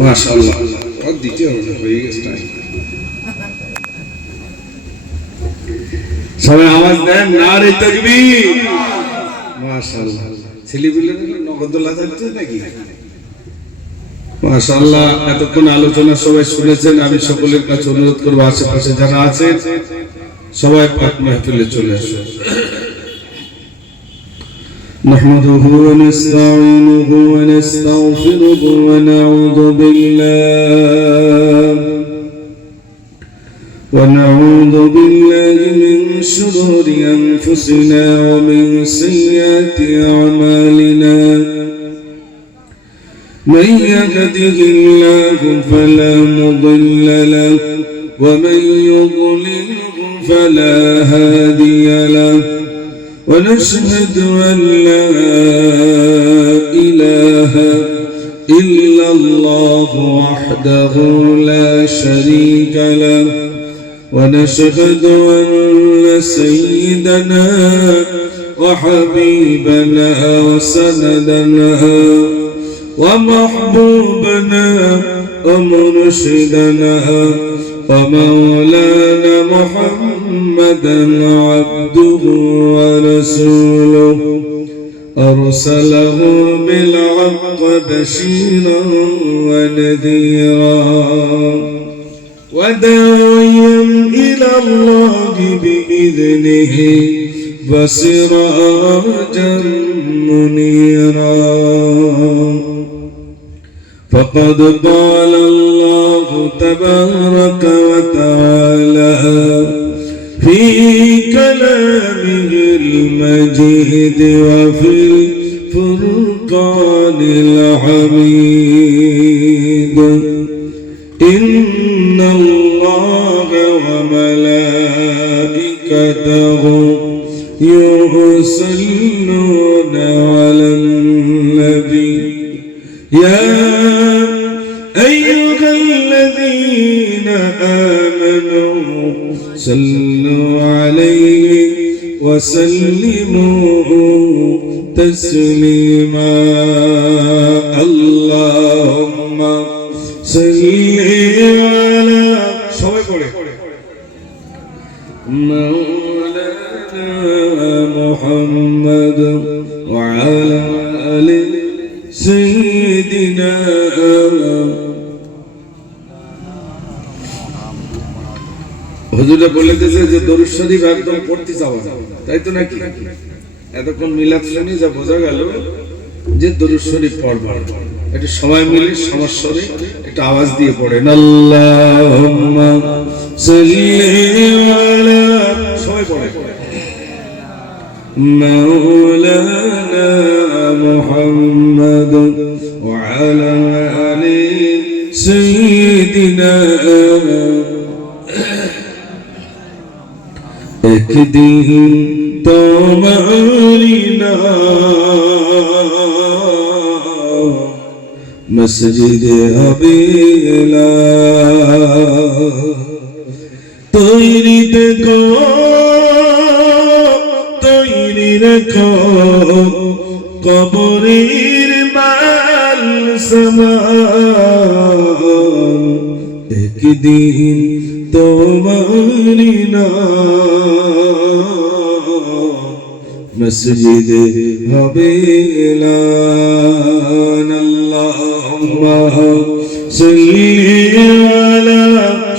মাশাআল্লাহ আর দ্বিতীয় হয়ে গেছে টাইম। সবাই আওয়াজ দেন নারে তাকবীর। মাশাআল্লাহ ছেলেগুলো নগদলা যাচ্ছে নাকি? মাশাআল্লাহ এতক্ষণ আলোচনা সবাই শুনেছেন। আমি সকলের কাছে অনুরোধ করব আশেপাশে যারা আছেন সবাই পাক মাহফিলে চলে আসুন। نحمده ونستعينه ونستغفره ونعوذ بالله من شرور أنفسنا ومن سيئات أعمالنا من يهده الله فلا مضل له ومن يضلله فلا هادي له ونشهد أن لا إله إلا الله وحده لا شريك له ونشهد أن سيدنا وحبيبنا وسندنا ومحبوبنا ومرشدنا ومولانا محمدا عبده ورسوله أرسله بالحق بشيرا ونذيرا وداعيا إلى الله بإذنه وسراجا منيرا فقد قال الله تبارك وتعالى في كلامه المجيد وفي الفرقان الحميد إن الله وملائكته يصلون على النبي يا أيها الذين آمنوا صلوا عليه وسلموا تسليما اللهم صل على مولانا محمد وعلى آل سيدنا হুজুরে বলেছে যে দরুদ শরীফ একদম পড়তে যাওয়া, তাই তো নাকি? এতক্ষণ মিলাদ শুনি যা বোঝা গেল যে দরুদ শরীফ পড়বা। এটা সবাই মিলে সমস্বরে একটা আওয়াজ দিয়ে পড়েন আল্লাহুম্মা সাল্লি আলা, সবাই পড়ে মাওলানা মুহাম্মদ ওয়া আলা আলি সাইয়্যিদিনা একদিন তোমারি নাম মসজিদে হবেলা তৈরি দেখো তৈরি রেখো কবরের মাল সামান একদিন তোমারি নাম মসজিদে হবেলা আল্লাহুম্মা সাল্লি আলা,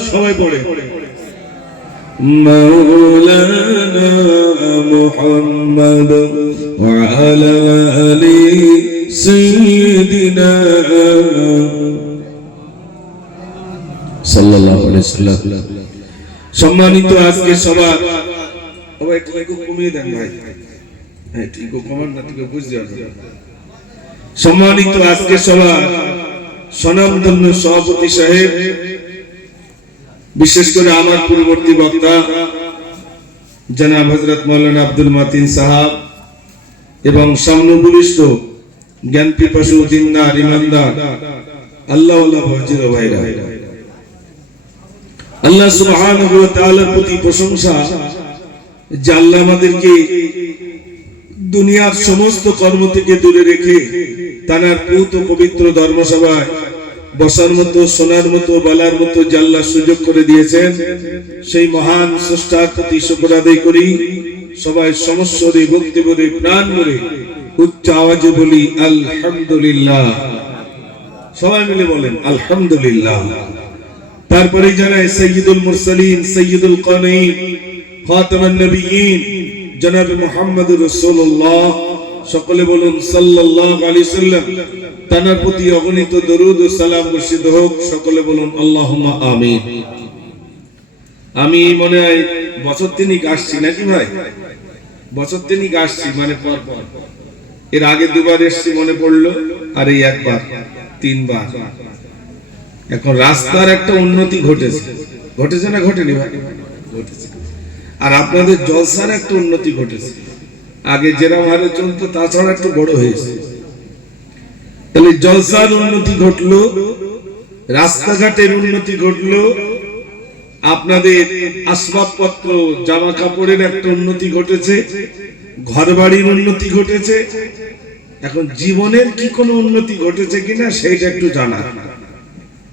সবাই পড়ে মাওলানা মুহাম্মদ ওয়া আলা আলি সাইয়্যিদিনা সাল্লাল্লাহু আলাইহি ওয়াসাল্লাম। সম্মানিত আজকে সভা, সবাই একটু কমিয়ে দেন ভাই, হ্যাঁ ঠিক কমান না, ঠিক বুঝতে হবে। সম্মানিত আজকে সভা স্বনামধন্য সভাপতি সাহেব, বিশেষ করে আমার পূর্ববর্তী বক্তা জনাব হযরত মাওলানা আব্দুল মাতিন সাহাব এবং সামনুপবিষ্ট জ্ঞান পিপাসু দিনদার ইমানদার আল্লাহওয়ালা ভাজির ভাইরা, আল্লাহ সুবহানাহু ওয়া তাআলার প্রতি প্রশংসা যে আল্লাহ আমাদেরকে দুনিয়ার সমস্ত কর্ম থেকে দূরে রেখে তার পুত পবিত্র ধর্মসভায় বসার মতো, শোনার মতো, বলার মতো জাল্লা সুযোগ করে দিয়েছেন। সেই মহান স্রষ্টার প্রতি শুকর আদায় করি। সবাই সমস্বরে, ভক্তি ভরে, প্রাণ ভরে উচ্চ আওয়াজে বলি আলহামদুলিল্লাহ। সবাই মিলে বলেন আলহামদুলিল্লাহ। তারপরে জানাই সাইয়্যিদুল মুরসালিন, সাইয়্যিদুল কাওনাইন, খাতামুন নবিয়্যিন জনাব মুহাম্মদুর রাসূলুল্লাহ, সকলে বলুন সাল্লাল্লাহু আলাইহি সাল্লাম। তার প্রতি অগণিত দরুদ ও সালাম বর্ষিত হোক। সকলে বলুন আল্লাহুম্মা আমিন। আমি মনে হয় বছর তিনিক আসছি নাকি ভাই? বছর তিনিক আসছি, মানে পর পর। এর আগে দুবার এসেছি মনে পড়লো, আর এই একবার, তিনবার। এখন রাস্তার একটা উন্নতি ঘটেছে। ঘটেছে না ঘটেনি ভাই? ঘটেছে। আর আপনাদের জলসার একটা উন্নতি ঘটেছে। আগে যেরকম হারে চলতো তাছাড়া একটু বড় হয়েছে। তাহলে জলসার উন্নতি ঘটলো, রাস্তাঘাটের উন্নতি ঘটলো, আপনাদের আসবাবপত্র, জামা কাপড়ের একটা উন্নতি ঘটেছে, ঘর বাড়ির উন্নতি ঘটেছে। এখন জীবনের কি কোনো উন্নতি ঘটেছে কিনা সেইটা একটু জানা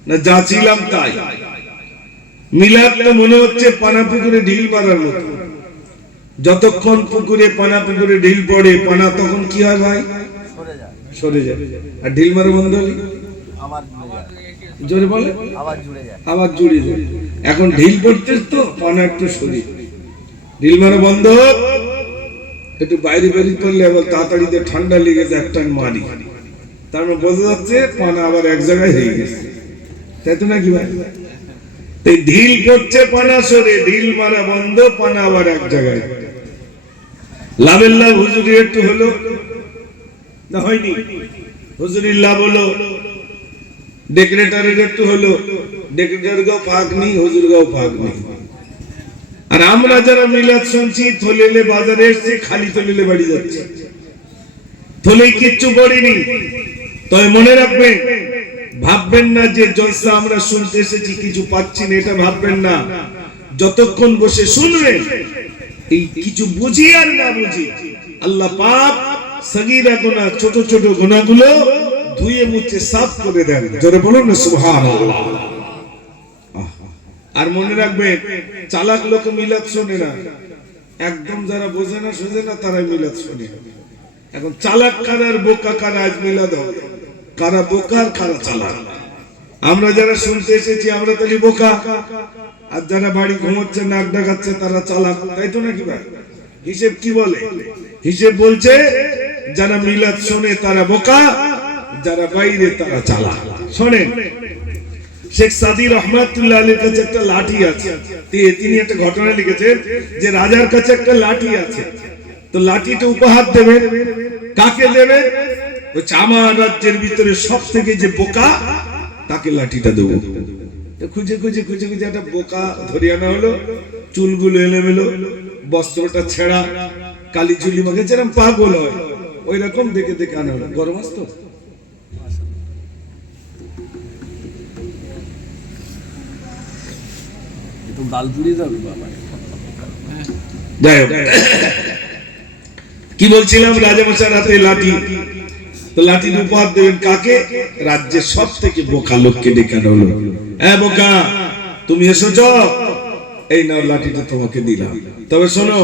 না, যা ছিলাম তাই। মিলাদটা মনে হচ্ছে পানা পুকুরে ঢিল মারার মতো। যতক্ষণ পুকুরে ঢিল পড়ে, পানা তখন কি হয় ভাই? সরে যায়। আর ঢিল মারা বন্ধ হলে জোরে বলে আবার জুড়ে যায়। এখন ঢিল পড়তে তো পানা একটু সরে, ঢিল মারা বন্ধ, একটু বাইরে বেরিয়ে পড়লে আবার তাড়াতাড়ি ঠান্ডা লেগে যায়, একটা মারি। তার মানে বোঝা যাচ্ছে পানা আবার এক জায়গায় হয়ে গেছে, তাই তো নাকি ভাই? ঢিল পড়ছে, পানা সরে, ঢিল মারা বন্ধ, পানা আবার এক জায়গায়। লাভের লাভ হুজুরি একটু হলো না, হয়নি? হুজুরির লাভ হলো, ডেকরেটারের একটু হলো, ডেকরেটার গাও ফাঁক নেই, হুজুর গাও ফাঁক নেই। আর আমরা যারা মিলাদ শুনছি, থলেলে বাজারে এসছে, খালি থলেলে বাড়ি যাচ্ছে, থলে কিচ্ছু করিনি। তবে মনে রাখবেন, ভাববেন না যে জলসা আমরা শুনতে এসেছি কিছু পাচ্ছি না, এটা ভাববেন না। যতক্ষণ বসে শুনবেন, এই কিছু বুঝি আর না বুঝি, আল্লাহ পাক সগীরা গুনাহ, ছোট ছোট গুনাহগুলো ধুয়ে মুছে সাফ করে দেন। জোরে বলুন না সুবহানাল্লাহ। আর মনে রাখবেন, চালাক লোক মিলাদ শোনে না, একদম যারা বোঝে না সোজে না তারাই মিলাদ শোনে। এখন চালাক কারা আর বোকা কারা আজ মিলাদ হবে? কারা বোকা আর কারা চালাক? আমরা যারা শুনতে এসেছি আমরা তাহলে বোকা, আর যারা বাড়ি ঘুমোচ্ছে, নাক ডাকাচ্ছে, তারা চালাক, তাই তো নাকি ভাই? হিসেব কি বলে? হিসেব বলছে যারা মিলাদ শোনে তারা বোকা, যারা বাইরে তারা চালাক। শোনেন, শেখ সাদি রহমাতুল্লাহ আলাইহির কাছে একটা লাঠি আছে। তিনি একটা ঘটনা লিখেছেন যে রাজার কাছে একটা লাঠি আছে, তো লাঠিটা উপহার দেবেন, কাকে দেবেন? ওই আমার রাজ্যের ভিতরে সব থেকে যে বোকা তাকে লাঠিটা দেবো। খুঁজে খুঁজে খুঁজে খুঁজে একটা বোকা ধরে আনা হলো, চুলগুলো এলোমেলো, বস্ত্রটা ছেঁড়া, কালি চুলি মাখে, যেরকম পাগল হয় ওই রকম দেখে দেখে আনা হলো। গরম আসতো, যাই হোক, কি বলছিলাম, রাজামশাইয়ের হাতে লাঠি, তো লাঠির উপহার দেবেন কাকে? রাজ্যের সব থেকে বোকা লোককে ডেকে আনা হলো। হ্যাঁ বোকা, তুমি এসেছ, এই নাও লাঠিটা তোমাকে দিলাম। তবে শোনো,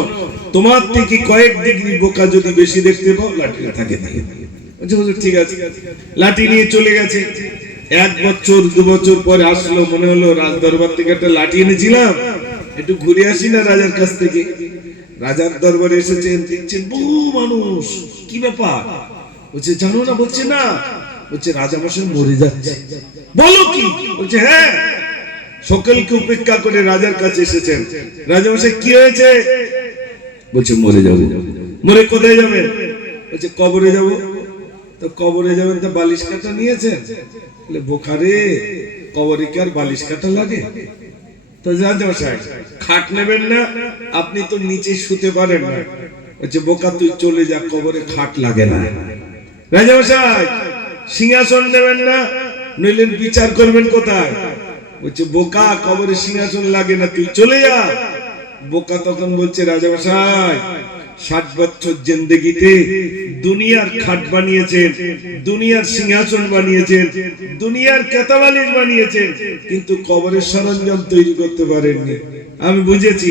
তোমার থেকে কয়েক ডিগ্রি বোকা যদি বেশি দেখতে পাও, লাঠিটা থাকে দিয়ে। ঠিক আছে, লাঠি নিয়ে চলে গেছে। 1 বছর 2 বছর পরে আসলো, মনে হলো রাজ দরবার থেকে একটা লাঠি এনেছিলাম, একটু ঘুরে আসি না রাজার কাছ থেকে। রাজার দরবারে এসেছেন, দেখছেন বহু মানুষ। কি ব্যাপার? বলছে জানো না? বলছে না। বলছে রাজামশাই মরে যাচ্ছে। বলো কি? বলছে হ্যাঁ। সকলকে উপেক্ষা করে রাজার কাছে এসেছেন। রাজামশাই কি হয়েছে? বলছে মরে যাবো। মরে কোথায় যাবেন? বলছে কবরে যাব। তো কবরে যাবেন, তো বালিশ কাটা নিয়েছেন? বলে বোকারে, কবরে কি আর বালিশ কাটা লাগে? তো রাজামশাই খাট নেবেন না, আপনি তো নিচে শুতে পারেন না। বলছে বোকা তুই চলে যা, কবরে খাট লাগে না। রাজামশাই সিংহাসন নেবেন না, নইলে বিচার করবেন কোথায়? বলছে বোকা কবরে সিংহাসন লাগে না, তুই চলে যা। বোকা তখন বলছে রাজামশাই 60 বছর জিন্দেগিতে দুনিয়ার খাট বানিয়েছেন, দুনিয়ার সিংহাসন বানিয়েছেন, দুনিয়ার কেতাবালিশ বানিয়েছেন, কিন্তু কবরের সরঞ্জাম তৈরি করতে পারেননি। আমি বুঝেছি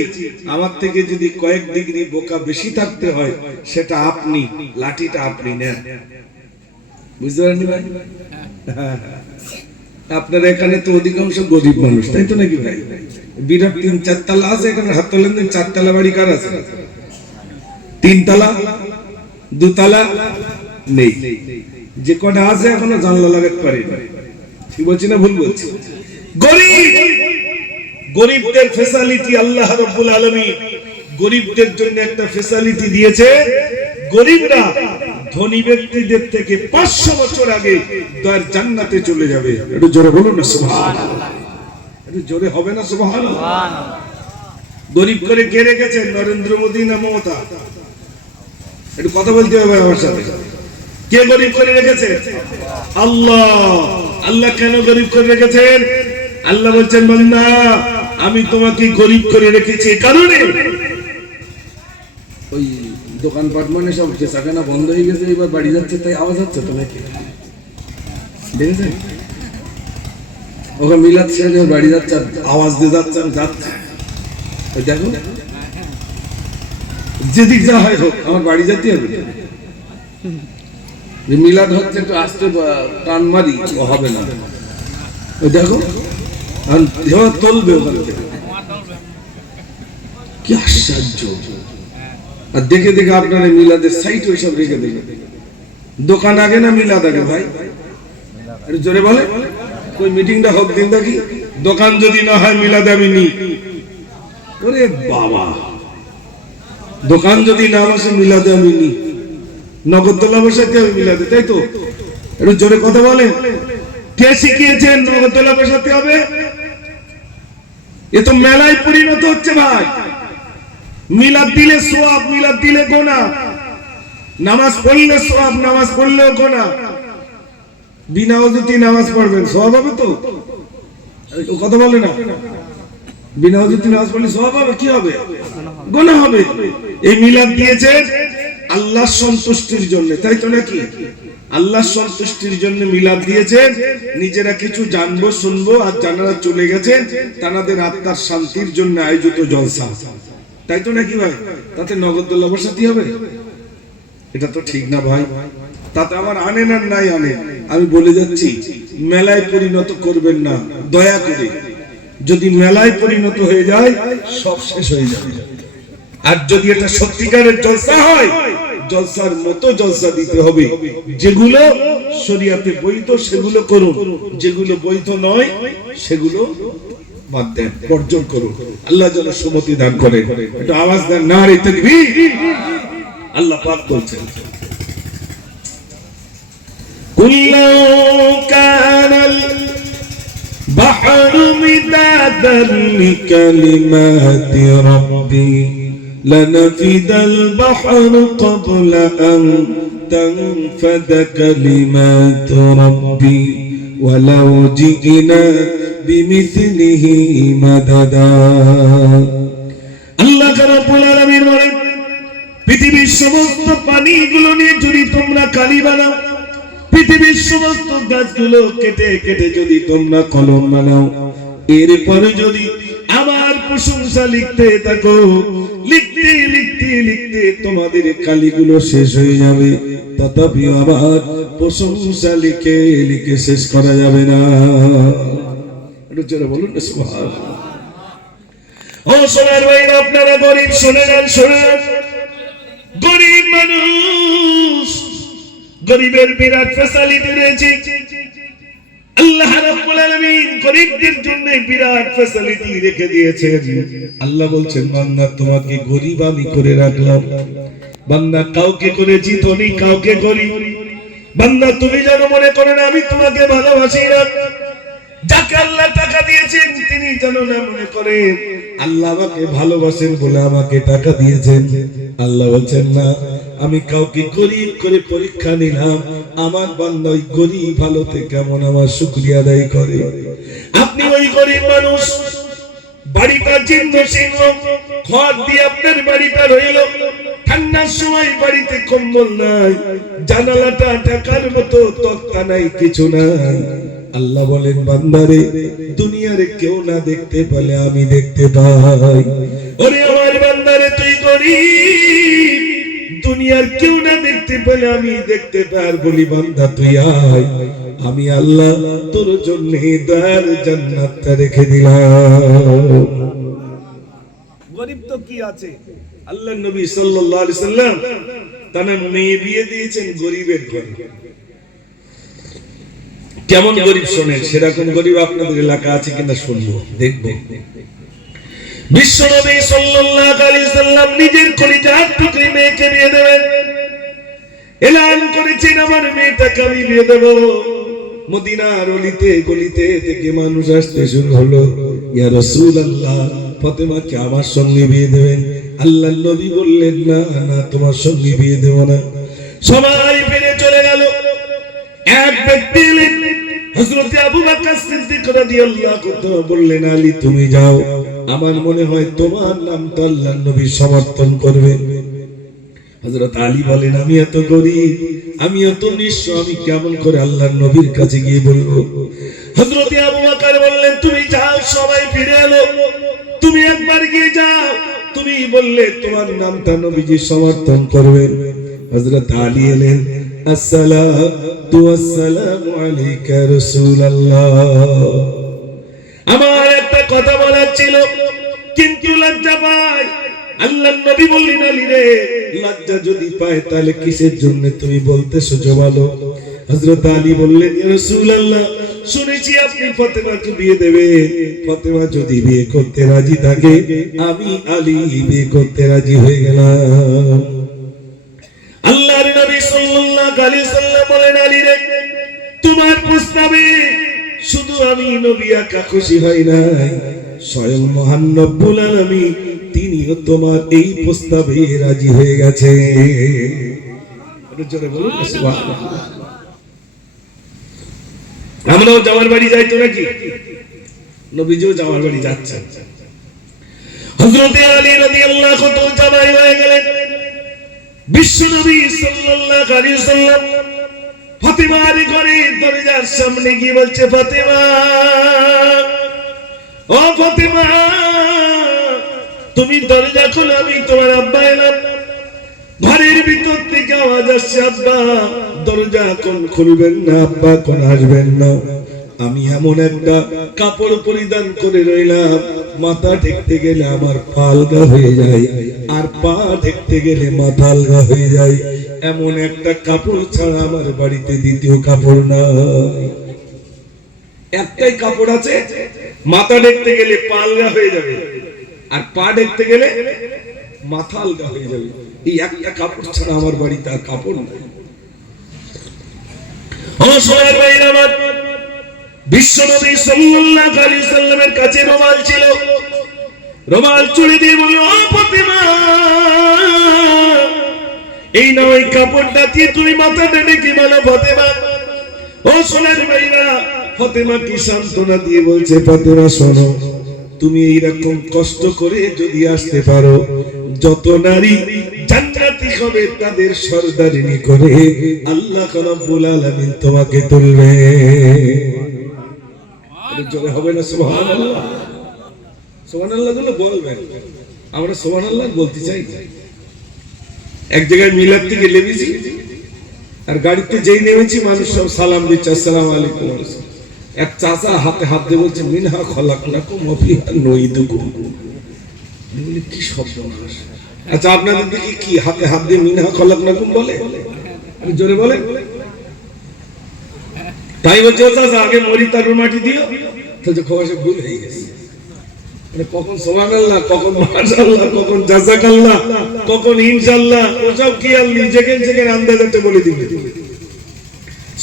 আমার থেকে যদি কয়েক ডিগ্রি বোকা বেশি থাকতে হয় সেটা আপনি, লাঠিটা আপনি নেন। বুঝতে পারেননি ভাই? আপনার এখানে তো অধিকাংশ গরিব মানুষ, তাই তো নাকি ভাই? বিরাট 3-4 তলা আছে এখানে, হাত তোলেন। 4 তলা বাড়ি কার আছে? 3 তলা, 2 তলা নেই। যে কটা আছে এখনো জানলা লাগাতে পারি না। ঠিক বলছি না ভুল বলছি? গরিব, গরিবদের ফ্যাসিলিটি আল্লাহ রাব্বুল আলামিন গরিবদের জন্য একটা ফ্যাসিলিটি দিয়েছে। গরিবরা ধনী ব্যক্তিদের থেকে 500 বছর আগে দয়ার জান্নাতে চলে যাবে। একটু জোরে বলুন না সুবহানাল্লাহ। একটু জোরে হবে না সুবহানাল্লাহ? গরিব করে কে রেখেছেন? নরেন্দ্র মোদী না মমতা? একটু কথা বলতে হবে আমার সাথে। কে গরিব করে রেখেছে? আল্লাহ। আল্লাহ কেন গরিব করে রেখেছেন? আল্লাহ বলছেন, বান্দা আমি তোমাকে গরিব করে রেখেছি এই কারণে। ওই দোকানপাট মানে সব চাকানা বন্ধ হয়ে গেছে, এবার বাড়ি যাচ্ছে, তাই আওয়াজ হচ্ছে তো নাকি? দেখেছেন ওখানে মিলাদ শেষে বাড়ি যাচ্ছে, আওয়াজ দিয়ে যাচ্ছে, আমি যাচ্ছি। ওই দেখো যেদিক যা হয় হোক আমার বাড়ি যেতে হবে। যে মিলাদ হচ্ছে একটু আসতে টান মারি হবে না। ওই দেখো চলবে ওখান থেকে, কি আশ্চর্য। আর দেখে দেখে আপনারা মিলাদের সাইট ওইসব রেখে দেখে দোকান আগে না মিলাদ আগে ভাই? একটু জোরে বলে। ওই মিটিংটা হোক দিন দেখি। দোকান যদি না হয় মিলাদে আমি নি। ওরে বাবা, দোকান যদি না বসে মিলাদে আমি নি, নগদতলা বসাতে হবে মিলাদে, তাই তো? একটু জোরে কথা বলে। কে শিখিয়েছেন নগদতলা বসাতে হবে? এ তো মেলায় পরিণত হচ্ছে ভাই। মিলাদ দিলে সওয়াব, মিলাদ দিলে গুনাহ। নামাজ পড়লে সওয়াব, নামাজ পড়লেও গুনাহ। বিনা ওযুতে নামাজ পড়বেন, সওয়াব হবে তো? কথা বলে না। বিনা ওযুতে নামাজ পড়লে সওয়াব হবে, কি হবে? গুনাহ হবে। এই মিলাদ দিয়েছে আল্লাহর সন্তুষ্টির জন্য, তাই তো নাকি? আল্লাহর সন্তুষ্টির জন্য মিলাদ দিয়েছে। নিজেরা কিছু জানবো শুনবো, আর জানারা চলে গেছেন তাদের আত্মার শান্তির জন্য আয়োজিত জলসা, তাই তো নাকি ভাই? তাতে নগদতলা বসাতে হবে? এটা তো ঠিক না ভাই। তাতে আমার আনেন আর নাই আনেন, আমি বলে যাচ্ছি মেলায় পরিণত করবেন না দয়া করে। যদি মেলায় পরিণত হয়ে যায় সব শেষ হয়ে যাবে। আর যদি এটা সত্যিকারের জলসা হয়, জলসার মতো জলসা দিতে হবে। যেগুলো শরীয়তে বৈধ সেগুলো করুন, যেগুলো বৈধ নয় সেগুলো বাদ দেন, বর্জন করুন। আল্লাহ যেন সুমতি দান করে। একটু আওয়াজ দেন নারে তাকবীর। আল্লাহ পাক বলছেন, কুল্লু কানাল বাহরু মিদাদান লিকালিমাতি রাব্বি লানাফিদাল বাহরু ক্বাবলা আন তানফাদা কালিমাতু রাব্বি ওয়ালাউ জিনা বিমিসলিহি মাদাদা। আল্লাহ রাব্বুল আলামিন বলেন, পৃথিবীর সমস্ত পানিগুলো নিয়ে যদি তোমরা কালি বানাও, পৃথিবীর সমস্ত গাছগুলো কেটে কেটে যদি তোমরা কলম বানাও, এরপরে যদি আমার প্রশংসা লিখতে থাকো, লিখতে লিখতে লিখতে তোমাদের কালিগুলো শেষ হয়ে যাবে, তথাপি আবার প্রশংসা লিখে লিখে শেষ করা যাবে না। একটু জোরে বলুন না সুবহানাল্লাহ। ও সোনার ভাইরা, আপনারা গরিব, শুনে নেন, শুনে নেন। গরিব মানুষ, গরিবের বিরাট ফ্যাসিলিটি রয়েছে। আল্লাহ রাব্বুল আলামিন গরিবদের জন্য বিরাট ফ্যাসিলিটি রেখে দিয়েছেন। আল্লাহ বলছেন, বান্দা তোমাকে গরিব আমি করে রাখলাম। বান্দা কাউকে করেছি ধনী, কাউকে গরিব। বান্দা তুমি যেন মনে করো না আমি তোমাকে ভালোবাসি না। যাকে আল্লাহ টাকা দিয়েছেন তিনি যেন না মনে করে আল্লাহ আমাকে ভালোবাসেন বলে আমাকে টাকা দিয়েছেন। আল্লাহ বলছেন না, আমি কাউকে গরিব করে পরীক্ষা নিলাম, আমার বান্দা ওই গরিব ভালোতে কেমন আমার শুকরিয়া আদায় করে। আপনি ওই গরিব মানুষ, বাড়িটা জীর্ণ শীর্ণ, ঘর দিয়ে আপনার বাড়িটা রইল, ঠান্ডার সময় বাড়িতে কম্বল নাই, জানালাটা ঢাকার মতো তক্তা নাই, কিছু নাই। আল্লাহ বলেন বান্দারে দুনিয়ার কেউ না দেখতে পেলে আমি দেখতে পাই। ওরে আমার বান্দারে তুই গরীব, দুনিয়ার কেউ না দেখতে পেলে আমি দেখতে পাই। বলি বান্দা তুই আয়, আমি আল্লাহ তোর জন্য দয়ার জান্নাতটা রেখে দিলাম। গরীব তো কি আছে? আল্লাহর নবী সাল্লাল্লাহু আলাইহি সাল্লাম তার মেয়ে বিয়ে দিয়েছেন গরীবের ঘরে। কেমন গরীব শোনেন, সেরকম গরীব আপনাদের এলাকা আছে কিনা শুনবো, দেখবো। বিশ্বনবী সাল্লাল্লাহু আলাইহি সাল্লাম নিজের কলিজার টুকরি মেয়েকে বিয়ে দেবেন, এলান করেছেন আমার মেয়েটাকে আমি বিয়ে দেব। মদিনার অলিতে গলিতে থেকে মানুষ আসতে শুরু হলো, ইয়া রাসূলুল্লাহ ফাতেমাকে আমার সঙ্গে বিয়ে দেবেন। আল্লাহর নবী বললেন না না, তোমার সঙ্গে বিয়ে দেব না। সবাই ফিরে চলে গেল। এক ব্যক্তি হযরত আবু বকর সিদ্দিক রাদিয়াল্লাহু তাআলা বললেন, আলী তুমি যাও, আমার মনে হয় তোমার নামটা আল্লাহর নবী সমর্থন করবেন। হযরত আলী বলেন, আমি এত গরীব, আমি এত নিঃস্ব, আমি কেমন করে আল্লাহর নবীর কাছে গিয়ে বলবো? হযরত আবু বকর বললেন, তুমি যাও। সবাই ফিরে এলো। তুমি একবার গিয়ে যাও, তুমি বললে তোমার নামটা নবীজি সমর্থন করবেন। হযরত আলী এলেন, আসসালাতু ওয়াসসালামু আলাইকা রাসূলুল্লাহ। আমার একটা কথা বলার ছিল, কিন্তু লজ্জা পাই। আল্লাহর নবী বললেন, আলী রে, লজ্জা যদি পায় তাহলে কিসের জন্য তুমি বলতেছো জবালো? হযরত আলী বললেন, ইয়া রাসূলুল্লাহ, শুনেছি আপনি ফাতেমাকে বিয়ে দেবেন। ফাতেমা যদি বিয়ে করতে রাজি থাকে, আমি আলী বিয়ে করতে রাজি হয়ে গেলাম। আল্লাহর নবী সাল্লাল্লাহু আলাইহি সাল্লাম বলেন, আলী রে, তোমার প্রস্তাবে শুধু আমি নবী একা খুশি হই নাই, স্বয়ং মহান রব্বুল আলামিন তিনিও তোমার এই প্রস্তাবে রাজি হয়ে গেছে। জোরে বলুন সুবহানাল্লাহ। আমরাও জামার বাড়ি যাই তো নাকি? নবীজিও জামার বাড়ি যাচ্ছেন। হযরত আলী রাদিয়াল্লাহু তাআলা জামাই হয়ে গেলেন। বিশ্বনবী সাল্লাল্লাহু আলাইহি সাল্লাম ফাতেমার ঘরের দরজার সামনে গিয়ে বলছে, ফাতেমা, ও ফাতেমা, তুমি দরজা খোলো, আমি তোমার আব্বা এলাম। ঘরের ভিতর থেকে আওয়াজ আসছে, আব্বা দরজা কোন খুলবেন না, আব্বা কোন আসবেন না। আমি এমন একটা কাপড় পরিধান করে রইলাম, মাথা ঢেকতে গেলে আমার পা আলগা হয়ে যায়, আর পা ঢেকতে গেলে মাথা আলগা হয়ে যায়। এমন একটা কাপড় ছাড়া আমার বাড়িতে দ্বিতীয় কাপড় নাই। একটাই কাপড় আছে, মাথা ঢেকতে গেলে পা আলগা হয়ে যাবে, আর পা ঢেকতে গেলে মাথা আলগা হয়ে যাবে। এই একটা কাপড় ছাড়া আমার বাড়িতে আর কাপড় নাই। বিশ্বনবী সাল্লাল্লাহু আলাইহি সাল্লামের কাছে রুমাল ছিল। রুমাল চুড়ে দিয়ে বলল, ও ফাতেমা, এই নাও এই কাপড়টা দিয়ে তুমি মাথাটা ঢেকে বলো ফাতেমা। ও সোনার ভাইরা, ফাতেমা কি সান্ত্বনা দিয়ে বলছে, ফাতেমা শোনো, তুমি এইরকম কষ্ট করে যদি আসতে পারো, যত নারী জান্নাতি হবে তাদের সরদারিনী করে আল্লাহ রাব্বুল আলামিন তোমাকে তুলবে। জোরে হবে না সুবহানাল্লাহ? সুবহানাল্লাহ গুলো বলবেন, আমরা সুবহানাল্লাহ বলতে চাই। এক জায়গায় মিলাদ থেকে লেগেছি, আর গাড়িতে যেই নেমেছি মানুষ সব সালাম দিচ্ছে, আসসালামু আলাইকুম। এক চাচা হাতে হাত দিয়ে বলছে, মিনহা খলাকনাকুম ওয়া ফিহা নুঈদুকুম। বলি কি শব্দ? আচ্ছা আপনাদের দিকে কি হাতে হাত দিয়ে মিনহা খলাকনাকুম বলে? আপনি জোরে বলেন। তাই বলছে, চাচা আগে মরি তারপর মাটি দিও। তো খোয়াশে ভুল হয়ে গেছে, মানে কখন সুবহানাল্লাহ, কখন মাশাআল্লাহ, কখন জাযাকাল্লাহ, কখন ইনশাআল্লাহ, ওসব কি আর নিজেকে আন্দাজে বলে দিবে।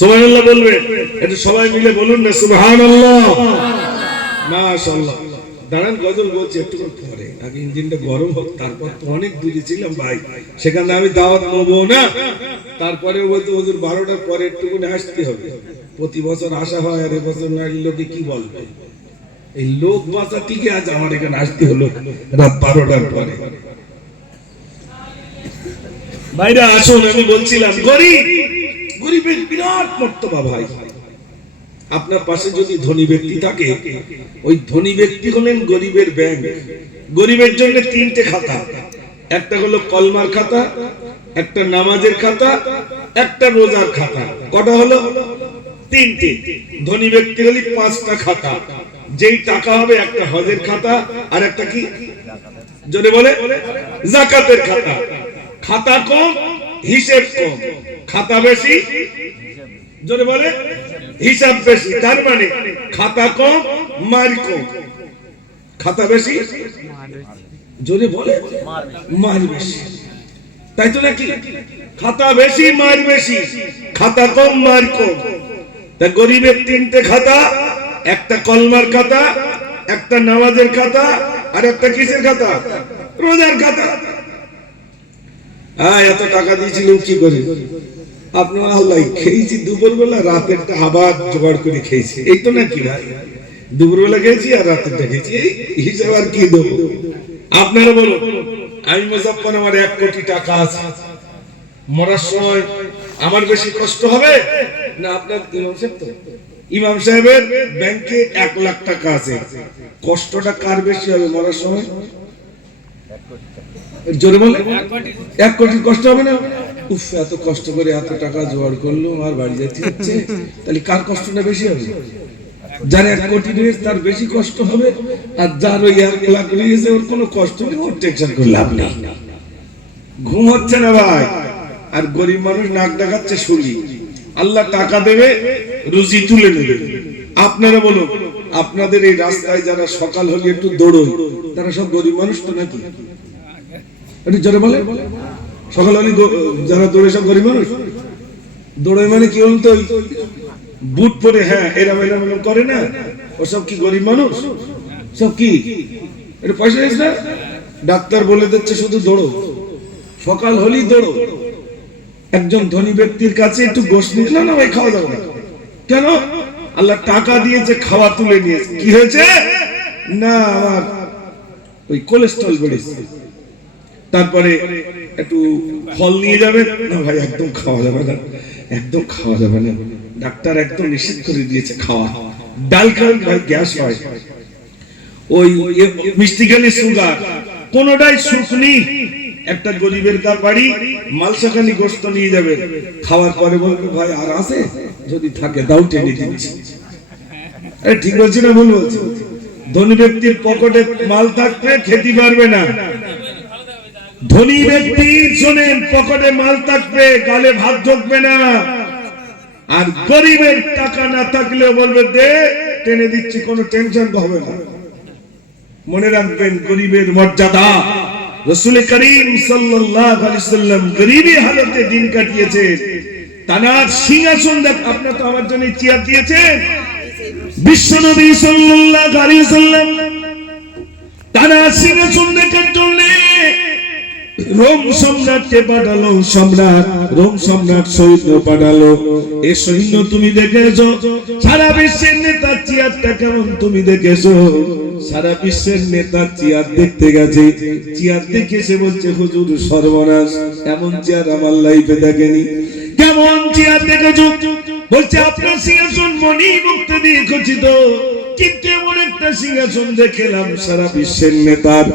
সুবহানাল্লাহ বলবেন, এটা সবাই মিলে বলুন না সুবহানাল্লাহ, মাশাআল্লাহ। দাঁড়ান, গজল বলছি একটু পরে, আগে ইঞ্জিনটা গরম হোক, তারপর তো অনেক দূরে ছিলাম ভাই, সেখানে আমি দাওয়াত নেবো না। তারপরে বলতে হুজুর 12টার পরে একটুখানি আসতে হবে। প্রতি বছর আসা হয়, আর এবছর না লোকে কি বলবে? এই লোক বাঁচা টিকে আজ আমার এখানে আসতে হলো রাত 12টার পরে। ভাইরা আসুন, আমি বলছিলাম গরিবের বিরাট মর্তবা ভাই। আপনার পাশে যদি ধনী ব্যক্তি থাকে, ওই ধনী ব্যক্তি হলেন গরিবের ব্যাংক। গরিবের জন্য তিনটে খাতা, একটা হলো কলমার খাতা, একটা নামাজের খাতা, একটা রোজার খাতা। কটা হলো? তিনটে। ধনী ব্যক্তি হলে পাঁচটা খাতা, যেই টাকা হবে একটা হজের খাতা, আর একটা কি জোরে বলে যাকাতের খাতা। খাতা কম, হিসেব কম। খাতা বেশি, জোরে বলে হিসাব বেশি। তার মানে খাতা কম, মার কম। খাতা বেশি, জোরে বলে মার বেশি। তাই তো নাকি? খাতা বেশি, মার বেশি। খাতা কম, মার কম। তা গরিবের তিনটে খাতা, একটা কলমার খাতা, একটা নামাজের খাতা, আর একটা কিসের খাতা? রোজার খাতা। এত টাকা দিয়েছিলেন কি করে? আপনার আল্লাহ খেয়েছি দুপুরবেলা, রাতেরটা আবার জোগাড় করে খেয়েছি। এই তো নাকি ভাই? দুপুরবেলা খেয়েছি আর রাতেরটা খেয়েছি, এই হিসাব আর কি দেবো? আপনারা বলো, আমি মুজাফফর, আমার 1 কোটি টাকা আছে, মরার সময় আমার বেশি কষ্ট হবে না আপনার? ইমাম সাহেবের ব্যাংকে 1 লাখ টাকা আছে, কষ্টটা কার বেশি হবে মরার সময়? জোরে বলে 1 কোটি কষ্ট হবে না? উফ, এত কষ্ট করে এত টাকা জোগাড় করলো, আর বাড়ি যেতে হচ্ছে, তাহলে কার কষ্টটা বেশি হবে? যার 1 কোটি রয়েছে তার বেশি কষ্ট হবে, আর যার ওই 1 লাখ রয়েছে ওর কোনো কষ্ট নেই, ওর টেনশন করে লাভ নেই। ঘুম হচ্ছে না ভাই, আর গরিব মানুষ নাক ডাকাচ্ছে শুলি। আল্লাহ টাকা দেবে, রুজি তুলে নেবে। আপনারা বলুন, আপনাদের এই রাস্তায় যারা সকাল হলে একটু দৌড়োয়, তারা সব গরিব মানুষ তো নাকি? একটু জোরে বলে, সকাল হলে যারা দৌড়ে সব গরিব মানুষ? দৌড়ায় মানে কি বলতো, বুট পরে, হ্যাঁ এরম এরম করে না, ওসব কি গরিব মানুষ? সব কি এটা পয়সা দিস না? ডাক্তার বলে দিচ্ছে শুধু দৌড়ো, সকাল হলেই দৌড়ো। একজন ধনী ব্যক্তির কাছে একটু গোশ নিল না ভাই, খাওয়া যাবে না। কেন? আল্লাহ টাকা দিয়েছে, খাওয়া তুলে নিয়েছে। কি হয়েছে না, আমার ওই কোলেস্ট্রল বেড়েছে। তারপরে একটু ফল নিয়ে যাবে না ভাই, একদম খাওয়া যাবে না, একদম খাওয়া যাবে না, ডাক্তার একদম নিষেধ করে দিয়েছে খাওয়া। ডাল খান ভাই গ্যাস হয়, ওই মিষ্টি খেলে সুগার, কোনটাই সুখ নেই। একটা গরিবের বাড়ি মালসাখানি গোস্ত নিয়ে যাবে, খাওয়ার পরে বলবে ভাই আর আছে, যদি থাকে দাও টেনে দিচ্ছি। ঠিক বলছি না ভুল বলছি? ধনী ব্যক্তির পকেটে মাল থাকবে, খেতে পারবে না। ধনী ব্যক্তির শোনেন, পকেটে মাল থাকবে, গালে ভাত ঢুকবে না। আর গরিবের টাকা না থাকলে বলবে দে, টেনে দিচ্ছি, কোনো টেনশন হবে না। মনে রাখবেন গরিবের মর্যাদা। রাসূল করিম সাল্লাল্লাহু আলাইহি সাল্লাম গরিবী হালতে দিন কাটিয়েছেন। তানার সিংহাসন দেখ, আপনারা তো আমার জন্য চেয়ার দিয়েছেন। বিশ্বনবী সাল্লাল্লাহু আলাইহি সাল্লাম তানার সিংহাসন দেখার জন্য রোম সম্রাটকে পাঠালো। রোম সম্রাট সৈন্য পাঠালো। এই সৈন্য তুমি দেখেছো? সারা বিশ্বের নেতার চেয়ারটা কেমন তুমি দেখেছো? সারা বিশ্বের নেতার চেয়ার দেখতে গেছে, চেয়ার দেখে সে বলছে হুজুর সর্বনাশ, এমন চেয়ার আমার লাইফে দেখেনি। কেমন চেয়ার দেখেছো? বলছে আপনার সিংহাসন মণি মুক্তা দিয়ে খচিত, কিন্তু এমন একটা সিংহাসন দেখলাম সারা বিশ্বের নেতার,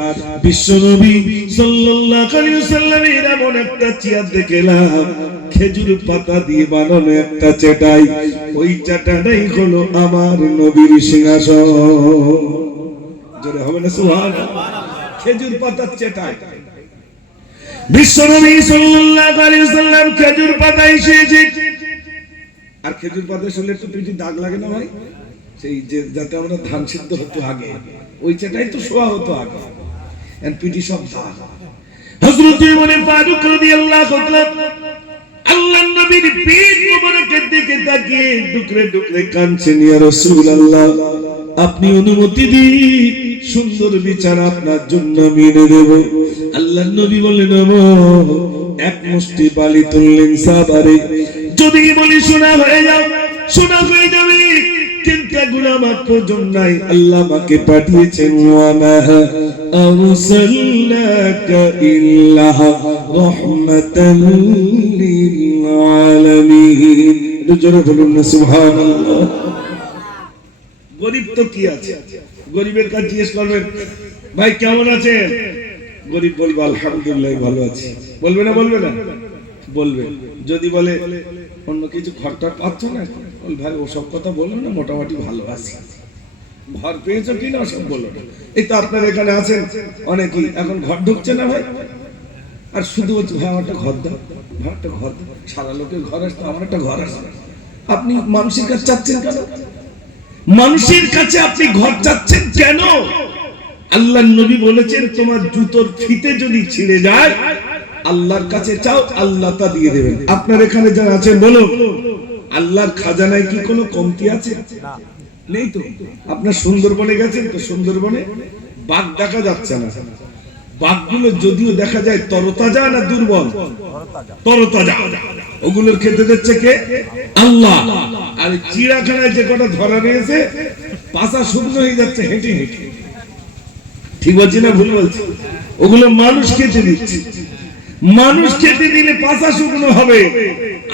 বিশ্বনবী সাল্লাল্লাহু আলাইহি ওয়াসাল্লামের এমন একটা চেয়ার দেখলাম খেজুর পাতা দিয়ে বানানো একটা চেটাই, ওই চেটাই হলো আমার নবীর সিংহাসন। জোরে হবে না সুবহানাল্লাহ? খেজুর পাতার চেটাই। বিশ্বনবী সাল্লাল্লাহু আলাইহি ওয়াসাল্লাম খেজুর পাতায় শুয়েছে। আর খেজুর পাতা শুলে তো পিঠে দাগ লাগে না ভাই? সেই যে যাতে আমরা ধান সিদ্ধ হতো আগে, ওই চেটাই তো শোয়া হতো আগে, আর পিঠে সব দাগ। হযরত ইবনে ফারুক রাদিয়াল্লাহু তাআলা আল্লাহর নবীর পিঠ মোবারকের দিকে তাকিয়ে টুকরে টুকরে কাঁদছেন, ইয়া রাসূলুল্লাহ আপনি অনুমতি দিন, সুন্দর বিচার আপনার জন্য আমি এনে দেব। আল্লাহর নবী বললেন এক মুষ্টি বালি তুললেন সাবারে, যদি বলি সোনা হয়ে যাও সোনা হয়ে যাবে, কিন্তু এগুলো আমার প্রয়োজন নাই, আল্লাহ আমাকে পাঠিয়েছেন ওয়া মা আরসালনাকা ইল্লা রাহমাতাল লিল আলামিন। একটু জোরে বলুন না সুবহানাল্লাহ। গরিব তো কি আছে, গরিবের কাছে জিজ্ঞেস করবেন ভাই কেমন আছেন, গরিব বলবে আলহামদুলিল্লাহ ভালো আছি, বলবে না? বলবে না? বলবে। যদি বলে অন্য কিছু খরটা পাচ্ছ না, বল ভাই ওসব কথা বললো না, মোটামুটি ভালো আছি। ঘর পেয়েছো কিনা ওসব বললো না। এই তো আপনার এখানে আছেন অনেকেই, এখন ঘর ঢুকছে না ভাই, আর শুধু বলছে ভাই আমার একটা ঘর দাও, ভাই একটা ঘর দাও। সারা লোকের ঘর আসতো, আমার একটা ঘর আসবে। আপনি মানুষের কাছে চাচ্ছেন কেন? মানুষের কাছে আপনি ঘর চাচ্ছেন কেন? আল্লাহর নবী বলেছেন তোমার জুতোর ফিতে যদি ছিঁড়ে যায় আল্লাহর কাছে চাও, আল্লাহ তা দিয়ে দেবেন। আপনার এখানে যারা আছে বলো, আল্লাহর খাজানায় কি কোনো কমতি আছে? নেই তো। আপনার সুন্দরবনে গেছেন তো, সুন্দরবনে বাঘ দেখা যাচ্ছে না। বাঘগুলো যদিও দেখা যায় তরতাজা না দুর্বল? তরতাজা। ওগুলোর খেতে দিচ্ছে কে? আল্লাহ। আর চিড়িয়াখানায় যে কটা ধরা রয়েছে পাছা শুকনো হয়ে যাচ্ছে হেঁটে হেঁটে। ঠিক বলছি না ভুল বলছি? ওগুলো মানুষ খেতে দিচ্ছে। মানুষ খেতে দিলে পাছা শুকনো হবে।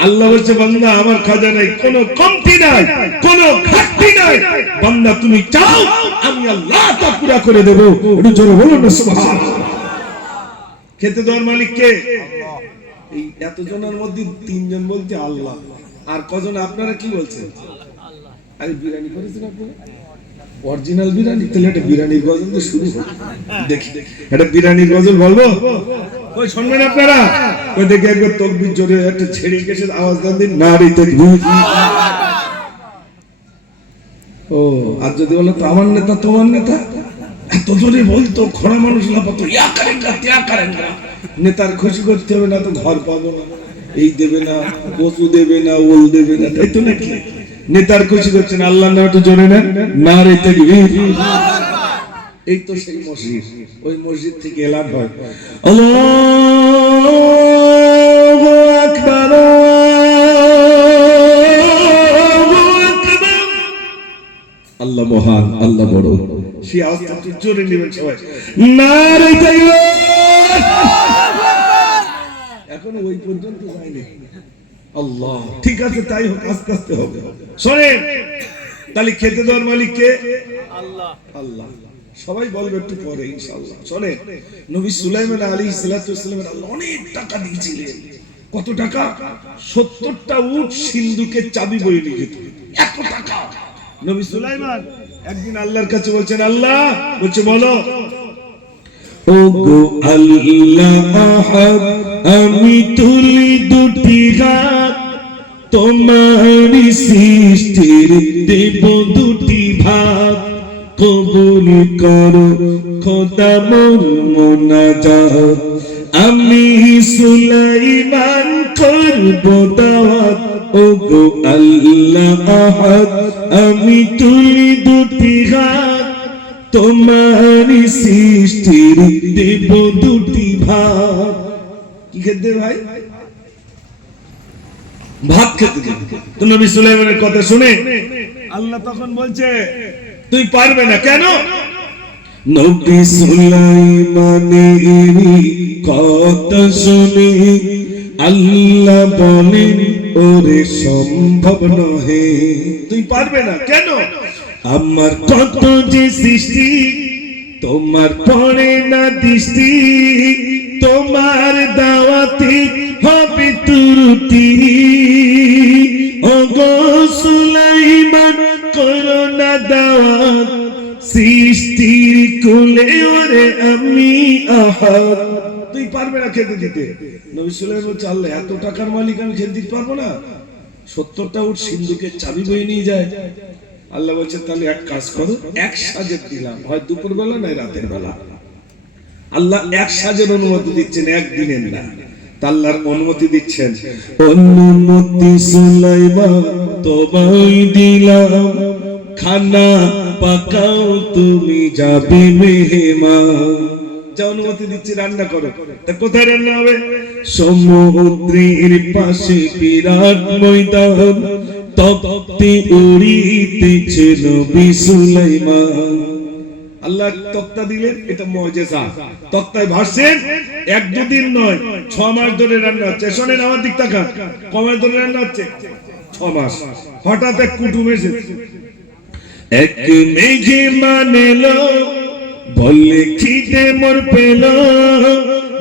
আল্লাহ বলছে বান্দা আমার খাজানায় কোনো কমতি নাই, কোনো ঘাটতি নাই, বান্দা তুমি চাও আমি আল্লাহ তা পুরা করে দেব। একটু জোরে বলুন না সুবহানাল্লাহ। খেতে দেওয়ার মালিক কে? আল্লাহ। এই এতজনের মধ্যে তিনজন বলতে আল্লাহ, আর কজন আপনারা কি বলছেন? আরে বিরিয়ানি করেছেন আপনারা? অরিজিনাল বিরিয়ানি? তাহলে একটা বিরিয়ানির গজল তো শুরু হোক, দেখি একটা বিরিয়ানির গজল বলবো। ওই শুনবেন আপনারা? ওই দেখে একবার তাকবীর জোরে একটা ছেড়ে গেছে আওয়াজ দেন দিন, নারী তাকবীর। ও আর যদি বলো তো আমার নেতা তোমার নেতা, এত জোরে বলতো খোড়া মানুষ লাপাতো, ইয়া করেঙ্গা ত্যাগ করেঙ্গা। নেতার খুশি করতে হবে না তো ঘর পাবো না, এই দেবে না, কচু দেবে না, ওল দেবে না, তাই তো নাকি? নেতার খুশি করছেন, আল্লাহর নাম একটু জোরে নেন, নারে তাকবীর। এই তো সেই মসজিদ, ওই মসজিদ থেকে এলান হয় আল্লাহু আকবার, আল্লাহ মহান, আল্লাহ বড়। সেই আওয়াজটা একটু জোরে নেবেন সবাই, নারে তাকবীর। এখনো ওই পর্যন্ত যায়নি। আল্লাহ, ঠিক আছে তাই হোক, আস্তে আস্তে হবে। শোনেন তাহলে খেতে দেওয়ার মালিক কে? আল্লাহ। আল্লাহ সবাই বলবে একটু পরে ইনশাআল্লাহ। শোনেন নবী সুলাইমান আলাইহিস সালাতু ওয়াস সালাম আল্লাহ অনেক টাকা দিয়েছিলেন। কত টাকা? 70টা উট সিন্ধুকের চাবি বয়ে নিয়ে যেত। এত টাকা নবী সুলাইমান একদিন আল্লাহর কাছে বলছেন, আল্লাহ বলছে বলো, ও গো আল্লাহ আহাদ, আমি তুলি দুটি হাত, তোমার সৃষ্টির দেব দুটি ভাগ, কবুল করো খোদা মোর মোনাজাত, আমি সুলাইমান করব দাওয়াত। ও গো আল্লাহ আহাদ, আমি তুলি দুটি হাত, তোমার সৃষ্টির দেব দুটি ভাগ। কি খেতে ভাই? ভাত খেতে দেবে। তো নবী সুলাইমানের কথা শুনে আল্লাহ তখন বলছে তুই পারবে না। কেন? নবী সুলাইমানের কথা শুনে আল্লাহ বলেন ওরে সম্ভব নহে, তুই পারবে না। কেন? আমার কত যে সৃষ্টি, তোমার পড়ে না দৃষ্টি, তোমার দাওয়াতে হবে ত্রুটি। ও গো সুলাইমান করো না দাওয়াত, সৃষ্টির কোলে ওরে আমি আহাদ। তুই পারবে না খেতে দিতে। নবী সুলাইমান বলছে আল্লাহ এত টাকার মালিক, আমি খেতে দিতে পারবো না? 70টা উট সিন্ধুকের চাবি বয়ে নিয়ে যায়। আল্লাহ বলছে তাহলে এক কাজ করো, এক সাজে দিলাম, হয় দুপুর বেলা নয় রাতের বেলা। আল্লাহ এক সাজের অনুমতি দিচ্ছেন, একদিনের না। আল্লাহর অনুমতি দিচ্ছেন, অনুমতি সুলাইমান তোমায় দিলাম, খানা পাকাও তুমি যাবে মেহমান। যা অনুমতি দিচ্ছি রান্না করো। তা কোথায় রান্না হবে? সমুদ্রের পাশে বিরাট ময়দান, তপ্তে উড়িতেছে নবী সুলাইমান। আল্লাহ তক্তা দিলেন, এটা মুজিজা। তক্তায় ভাসছেন, এক দুদিন নয়, 6 মাস ধরে রান্না হচ্ছে। শোনেন আমার দিক তাকান, কমাস ধরে রান্না হচ্ছে 6 মাস। হঠাৎ এক কুটুম এসেছে, এক মেহমান এলো, বলে খিদে মোর পেল,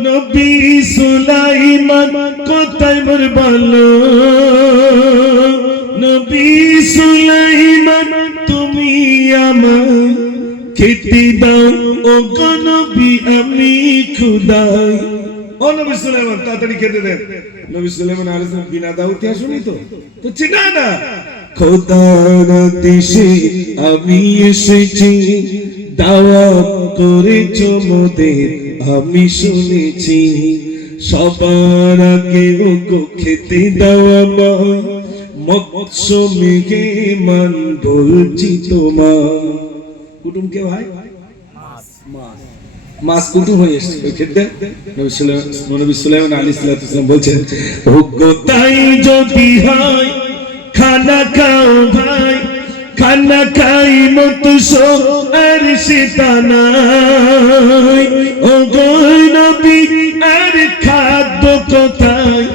নবী সুলাইমান কোথায় মোর বলো, নবী সুলাইমান তুমি আমায় খেতে দাও, ও গো নবী আমি ক্ষুধায়। ও নবী সুলাইমান তাড়াতাড়ি খেতে দেন। নবী সুলাইমান আলাইহিস সালাম বিনা দাওয়াতে আসেনি তো চিনা না। খোদার দেশে আমি এসেছি, দাওয়াত করেছো মোদের আমি শুনেছি, সবার আগে ওগো খেতে দাও আমায়, মৎস্য মেহমান বলছি তোমার। কুটুম কে ভাই? মাছ কুটুম হয়ে এসেছে খেতে। নবী সুলাইমান আলাইহিস সালাম বলছেন, ওগো তাই যদি হয় খানা খাও ভাই, খানা খাই মৎস্য আর শীতানাই, ওগো নবী আর খাদ্য কোথায়,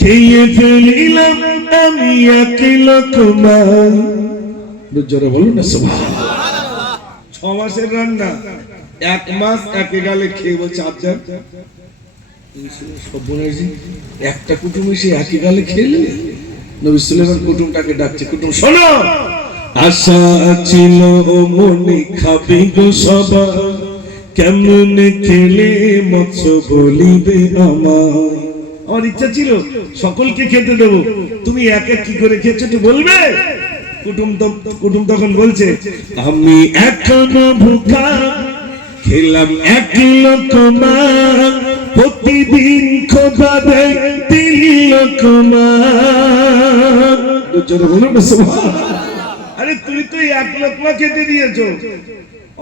খেয়ে ফেলিলাম আমি এক লোকমা। জোরে বলুন না সুবহানাল্লাহ। 6 মাসের রান্না, 1 মাস একে গালে খেয়ে বলছে আচ্ছা একটা কুটুম এসে একে গালে খেলে। নবী সুলাইমান কুটুমটাকে ডাকছে, কুটুম শোনো, আশা ছিল মনে খাবে গো সবাই, কেমন খেলে মৎস্য বলিবে আমায়। আমার ইচ্ছা ছিল সকলকে খেতে দেব, তুমি এক এক কি করে খেয়েছো একটু বলবে? কুটুম তখন বলছে, আমি এখনো ভুখা, খেলাম 1 লোকমা, প্রতিদিন খোদা দেয় 3 লোকমা। আরে তুমি তো 1 লোকমা খেতে দিয়েছো,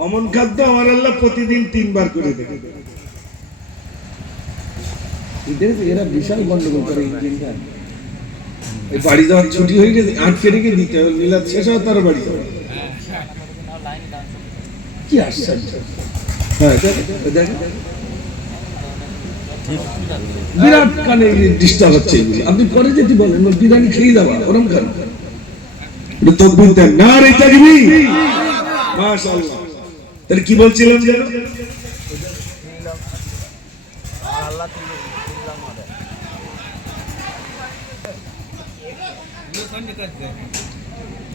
অমন খাদ্য আমার আল্লাহ প্রতিদিন 3 বার করে দেবে। এরা বিশাল গন্ডগোল করে। বাড়ি যাওয়ার ছুটি হয়ে গেছে, আটকে রেখে দিতে হবে, মিলাদ শেষ হয় তার বাড়ি যাবে। কি আশ্চর্য! হ্যাঁ দেখ, বিরাট কানে ডিস্টার্ব হচ্ছে। আপনি পরে যেতে বলেন বিরিয়ানি খেয়ে যাওয়া, ওরম খান তকবীর দেন, নারে তাকবীর, মাশাআল্লাহ। তাহলে কি বলছিলাম যেন?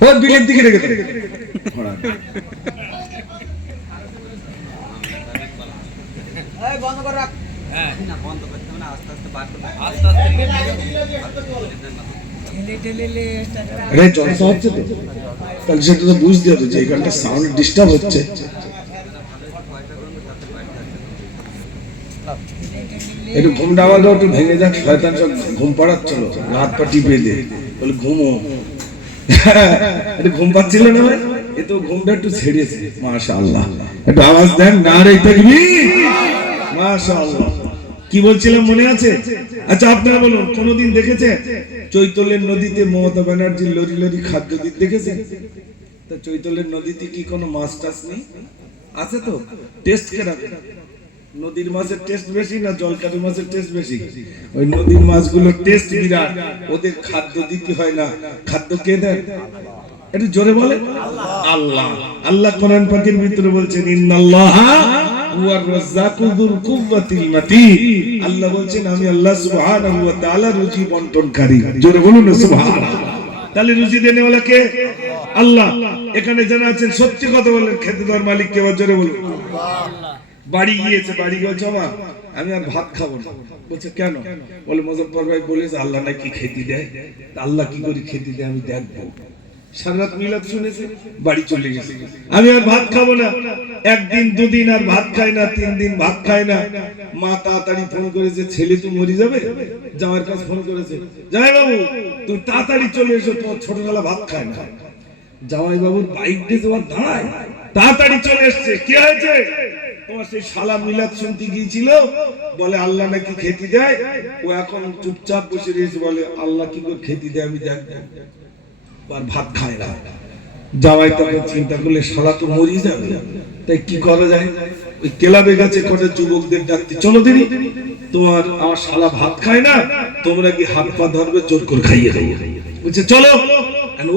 ও বিলের দিকে রেখে বন্ধ করে রাখ। হ্যাঁ না বন্ধ করতে হবে না, আস্তে আস্তে বার করতে হবে, আস্তে আস্তে রে জলসা হচ্ছে তো, তাহলে সেটা তো বুঝতে হবে যে এখানটা সাউন্ড ডিস্টার্ব হচ্ছে। একটু ঘুমটা আমার একটু ভেঙে যাক, শয়তান সব ঘুম পাড়াচ্ছিল, হাত পা টিপে দিয়ে বলে ঘুমো। একটু ঘুম পাচ্ছিল না ভাই, এ তো ঘুমটা একটু ছেড়েছে। মাশাআল্লাহ, একটু আওয়াজ দেন, নারে তাকবীর, মাশাআল্লাহ। কি বলছিলাম মনে আছে? আচ্ছা আপনারা বলুন, কোনদিন দেখেছেন চৈতলের নদীতে মমতা ব্যানার্জি লরি লরি খাদ্য দিতে দেখেছেন? তা চৈতলের নদীতে কি কোনো মাছ টাছ নেই? আছে তো। টেস্ট কেনা, নদীর মাছের টেস্ট বেশি না জলকারি মাছের টেস্ট বেশি? ওই নদীর মাছগুলোর টেস্ট বিরাট, ওদের খাদ্য দিতে হয় না। খাদ্য কে দেন? একটু জোরে বলে আল্লাহ। আল্লাহ কোরআন পাকের ভিতরে বলছেন, ইন্নাল্লাহা হুয়ার রাজ্জাকু যুল কুওয়াতিল মাতিন। আল্লাহ বলছেন আমি আল্লাহ সুবহানাহু ওয়া তাআলা রুজি বন্টনকারী। জোরে বলুন না সুবহানাল্লাহ। তাহলে রুজি দেনেওয়ালা কে? আল্লাহ। এখানে যারা আছেন সত্যি কথা বলেন, খেতে দেওয়ার মালিক কে? জোরে বলুন আল্লাহ। বাড়ি গিয়েছে, বাড়ি গেছে, বাবা আমি আর ভাত খাবো না। বলছে কেন? বলে মুজফফর ভাই বলেছে আল্লাহ নাকি খেতে দেয়, আল্লাহ কি করে খেতে দেয় আমি দেখবো। সারা রাত মিলাদ শুনেছে, বাড়ি চলে গেছে, আমি আর ভাত খাবো না। 1 দিন 2 দিন আর ভাত খায় না, 3 দিন ভাত খায় না। মা তাড়াতাড়ি ফোন করেছে, ছেলে তো মরে যাবে। জামাইয়ের কাছে ফোন করেছে, জামাই বাবু তুই তাড়াতাড়ি চলে এসো, তোমার ছোটবেলা ভাত খায় না। জামাই বাবুর বাইক দিয়ে তোমার দাঁড়ায়, তাড়াতাড়ি চলে এসছে। কি হয়েছে? তোমার সেই শালা মিলাদ শুনতে গিয়েছিল, বলে আল্লাহ নাকি খেতে দেয়। ও এখন চুপচাপ বসে রয়েছে, বলে আল্লাহ কি করে খেতে দেয় আমি দেখবো। আর ভাত খায় না। জামাই তখন চিন্তা করলে শালা তো মরি যাবে, তাই কি করা যায়? ওই ক্লাবে গেছে কটা যুবকদের ডাকতে, চলো দিদি আমার শালা ভাত খায় না, তোমরা কি হাত পা ধরবে, জোর করে খাইয়ে খাইয়ে বলছে চলো।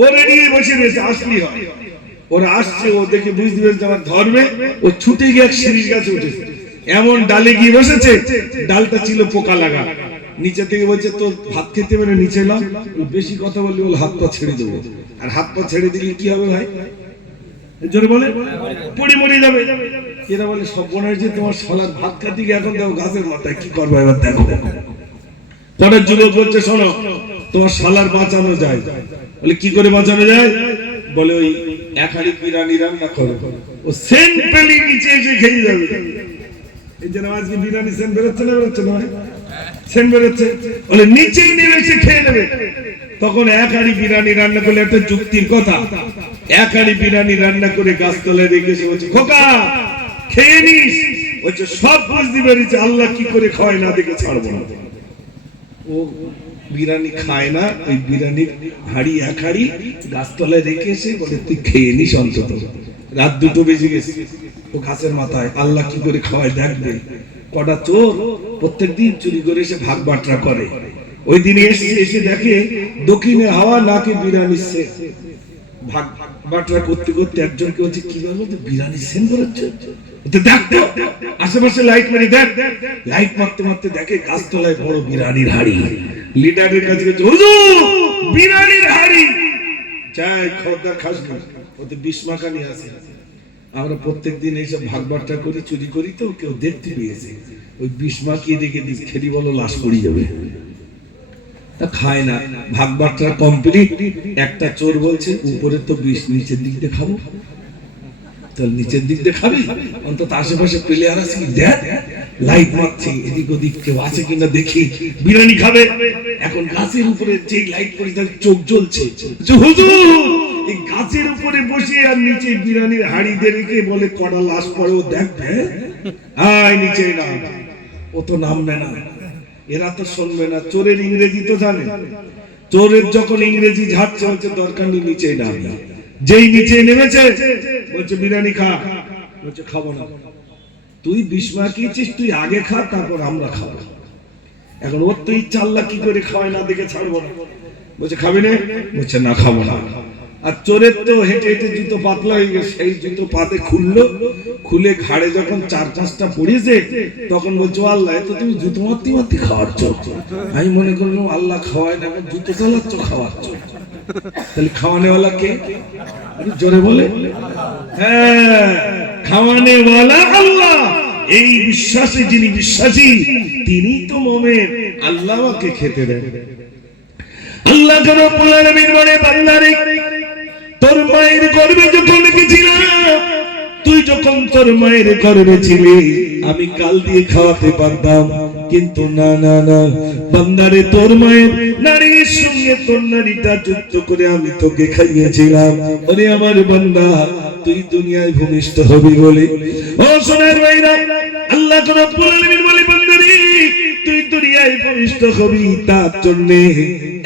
ও রেডি বসে রয়েছে, আসলি হয়। ওরা আসছে, ও দেখে বুঝতে পেরেছে আমার ধরবে, ও ছুটে গিয়ে সিঁড়ির কাছে উঠেছে, এমন ডালে গিয়ে বসেছে, ডালটা ছিল পোকা লাগা। নিচে থেকে বলছে তোর ভাত খেতে মানে নিচে নাও, বেশি কথা বললে বলে হাত পা ছেড়ে দেবো। আর হাত পা ছেড়ে দিলে কি হবে ভাই? জোরে বলে পড়ে মরে যাবে। এরা বলে সব বোনের যে তোমার শালার ভাত খাতে গিয়ে এখন দেখো গাছের মাথায়, কি করবো এবার দেখো। পরের যুবক বলছে শোনো, তোমার শালার বাঁচানো যায়। বলে কি করে বাঁচানো যায়? বলে ওই এক হাঁড়ি বিরিয়ানি রান্না করো, ও সেন্ট পেলে নিচে এসে খেয়ে যাবে। এই জন্য আজকে বিরিয়ানি সেন্ট বেরোচ্ছে না, বেরোচ্ছে না সেন্ট বেরোচ্ছে, বলে নিচেই নেমে এসে খেয়ে নেবে। তখন এক হাঁড়ি বিরিয়ানি রান্না করলে, একটা যুক্তির কথা, এক হাঁড়ি বিরিয়ানি রান্না করে গাছতলায় রেখে এসে বলছে খোকা খেয়ে নিস। বলছে সব বুঝতে পেরেছে আল্লাহ কি করে খাওয়ায় না দেখে ছাড়বো না। ও বিরিয়ানি খায় না, ওই বিরিয়ানির হাঁড়ি এক হাঁড়ি গাছতলায় রেখে এসে বলে তুই খেয়ে নিস অন্তত। রাত 2টো বেজে গেছে, ও গাছের মাথায় আল্লাহ কি করে খাওয়ায় দেখবে। কটা চোর প্রত্যেকদিন চুরি করে এসে ভাগ বাটরা করে। ওই দিন এসে দেখে দক্ষিণের হাওয়া নাকি বিরিয়ানি সেন্ট। ভাগ বাটরা করতে করতে একজনকে বলছে কি বলবো তো বিরিয়ানি সেন্ট বেরোচ্ছে, দেখ তো আশেপাশে লাইট মারি, দেখ। লাইট মারতে মারতে দেখে গাছতলায় বড় বিরিয়ানির হাঁড়ি। লিডারের কাছে গেছে, হুজুর বিরিয়ানির হাঁড়ি। যাই খবরদার খাস না, ওতে বিস্মাকা নিয়ে আসে। আমরা প্রত্যেকদিন এইসব ভাগ বাট্টা করি, চুরি করি, তো কেউ দেখতে পেয়েছে, ওই বিস্মাকিয়ে রেখে দিস, খেলি বলো লাশ পড়ে যাবে। খায় না, ভাগ বাট্টা কমপ্লিট। একটা চোর বলছে উপরে তো বিষ, নিচের দিক দিয়ে খাবো। তাহলে নিচের দিক দিয়ে খাবি, অন্তত আশেপাশে প্লেয়ার আছে কি দেখ, লাইট মারছে, এদিক ওদিক কেউ আছে কিনা দেখি, বিরিয়ানি খাবে। এখন গাছের উপরে যে লাইট পড়ে তার চোখ জ্বলছে। হুজুর এই গাছের উপরে বসে আর নিচে বিরিয়ানির হাঁড়ি দিয়ে রেখে বলে কটা লাশ পড়ে ও দেখবে, আয় নিচে না, ও তো নামবে না। এরা তো শুনবে না, চোরের ইংরেজি তো জানে। চোরের যখন ইংরেজি ঝাড়ছে হচ্ছে দরকার নেই, নিচে নামবে। যেই নিচে নেমেছে বলছে বিরিয়ানি খা, বলছে খাবো না। তুই বিস্মা খেয়েছিস, তুই আগে খা, তারপর আমরা খাবো। এখন ওর তুই চাল্লা কি করে খাওয়ায় না দেখে ছাড়বো না। বলছে খাবি না, বলছে না খাবো না। আর চোরের তো হেঁটে হেঁটে জুতো পাতলা হয়ে গেছে, সেই জুতো পাতে খুললো, খুলে ঘাড়ে যখন 4-5টা পড়েছে তখন বলছো আল্লাহ তো তুমি জুতো মারতে মারতে খাওয়াচ্ছ। আমি মনে করলাম আল্লাহ খাওয়ায় না, জুতো চালাচ্ছ খাওয়াচ্ছ। তাহলে খাওয়ানেওয়ালা কে? জোরে বলে হ্যাঁ, খাওয়ানেওয়ালা আল্লাহ। এই বিশ্বাসে যিনি বিশ্বাসী তিনি তো মুমিন, আল্লাহ ওকে খেতে দেন। আল্লাহ রাব্বুল আলামিন বলে বান্দারে তোর মায়ের গর্ভে যখন রেখেছিলাম, তুই যখন তোর মায়ের গর্ভে ছিলি আমি কাল দিয়ে খাওয়াতে পারতাম, কিন্তু না না না বান্দারে তোর মায়ের নারীর সঙ্গে তোর নারীটা যুক্ত করে আমি তোকে খাইয়েছিলাম। ওরে আমার বান্দা তুই দুনিয়ায় ভূমিষ্ঠ হবি বলে, ও সোনার ভাইরা আল্লাহ রাব্বুল আলামিন বলে বান্দারে তুই দুনিয়ায় ভূমিষ্ঠ হবি, তার জন্য